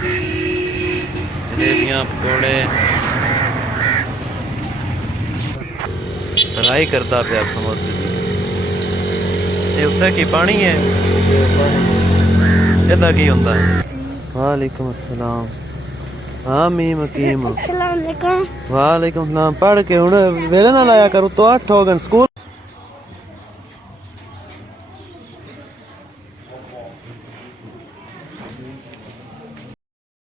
जलेबियाँ पकौड़े फ्राई करता पे समोसे की ये उत्ते की पानी है इदा की होंदा है। वालेकुम अस्सलाम। हाँ मीम हकीम वालेकुम सलाम। पढ़ के हुण वेले ना लाया करो तो 8 हो गए स्कूल।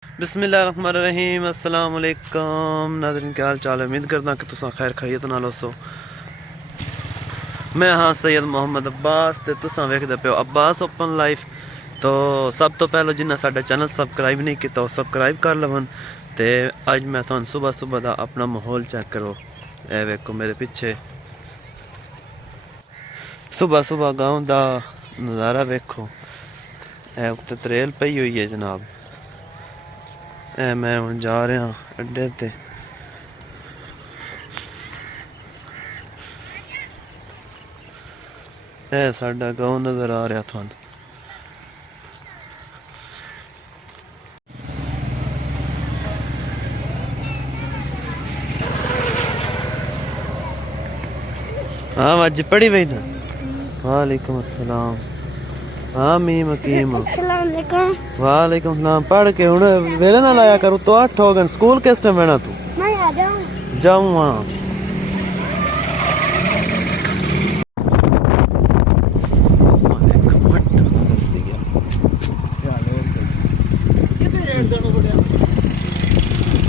बिस्मिल्लाहिर्रहमानिर्रहीम। अस्सलाम वालेकुम नाज़रीन, क्या हाल चाल है? उम्मीद करदा कि तुसां खैर खैरियत नाल होसो। मैं हाँ सैयद मोहम्मद अब्बास ते तुसां वेखदे पे हो अब्बास ओपन लाइफ। तो सब तो पहले जिन्हें साडा चैनल सबसक्राइब नहीं किया वो सबसक्राइब कर लवन। ते अज मैं तुहानू सुबह सुबह का अपना माहौल चेक करो। ए वेखो मेरे पीछे सुबह सुबह गाँव का नज़ारा वेखो। ए उत्ते त्रेल पई हुई है जनाब। ए मैं हुण जा रहा अड्डे ते। ए साडा गाँव नज़र आ रहा थानू। हाँ अज पढ़ी वही ना। वालेकुम अस्सलाम। हाँ मीम हकीम वालेकुम सलाम। पढ़ के हुण वेले ना लाया करो तो 8 हो गए स्कूल। किस टाइम वेना तू? जाऊँ हाँ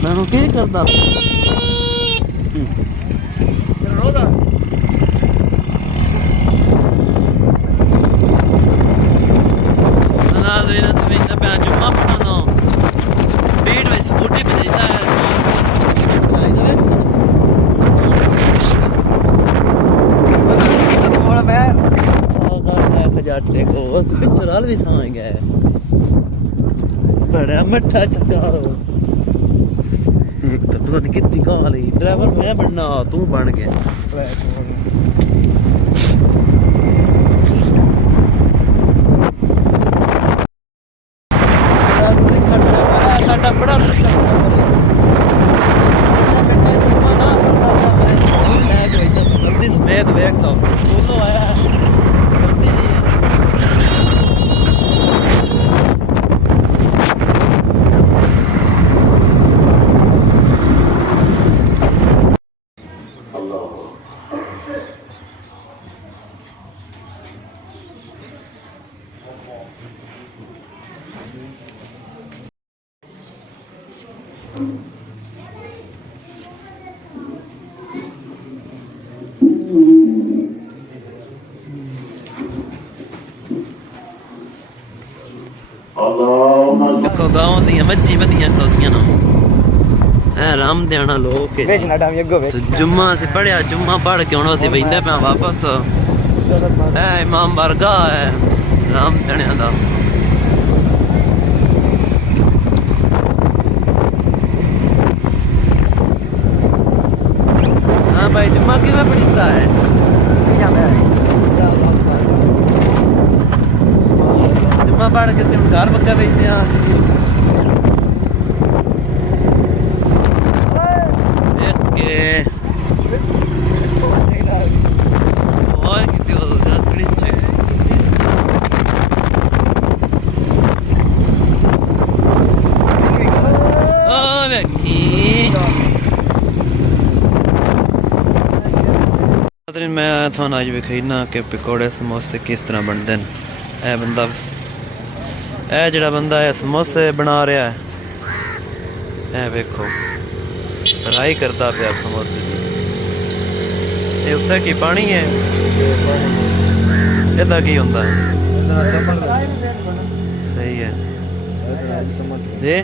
मैं की करदा जाटे को उस पिक्चर भी समा गया है। बड़ा मट्ठा चक्का एक तो पता नहीं कितनी काली। ड्राइवर मैं बनना तू बन गया। बड़ा समेत वेख दो स्कूलों आया गाँव दियां मच्छी वधियां खलोतियां ना। राम देना लोग जुम्मा से पढ़िया जुम्मा पढ़ के हूँ असं बहते पे वापस। इमाम बरगाह है राम देने का। हाँ भाई जुम्मा कि पढ़ता है जुम्मा पढ़ के तुम घर पक्का बेचते हैं। मैं थानू अज विखाईना कि पकौड़े समोसे किस तरह बनते हैं। ए बंदा ए जड़ा बंदा है समोसे बना रहा है। ए वेखो फ्राई करता पे समोसे की ये उत्ते की पानी है इदा की होंदा है। सही है जी।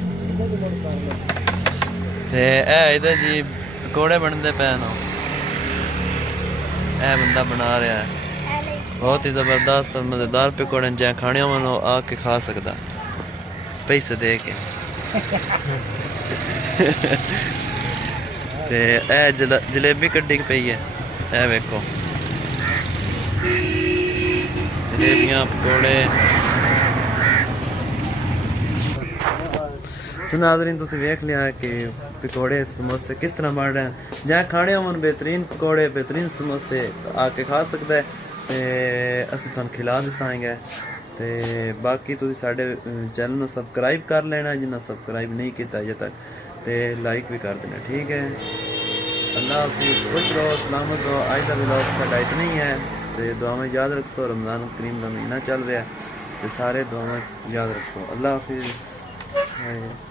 ते ए इधर जी पकौड़े बनते पे ना। ए बंदा बना रहा है बहुत ही ज़बरदस्त और मज़ेदार पकौड़े। जै खाने वालों आके खा सकता पैसे दे के। ते ए जलेबी कड्डी पई है। ए वेखो जलेबियाँ पकौड़े تو ناظرین تسی ویکھ لیا کہ پکوڑے سموسے کس طرح بن رہے ہیں جہاں کھانے ہون بہترین پکوڑے بہترین سموسے آ کے کھا سکتا ہے تے اسی تھانوں کھلا دسائیں گے تے باقی تسی ساڈے چینل نو سبسکرائب کر لینا جنہاں سبسکرائب نہیں کیتا اجے تک تے لائک بھی کر دینا ٹھیک ہے اللہ حافظ خوش رہو سلامت رہو آج کا ولاگ ساڈا اتنا ہی ہے تے دعا میں یاد رکھو رمضان کریم کا مہینہ چل رہا ہے تے سارے دعا میں یاد رکھو اللہ حافظ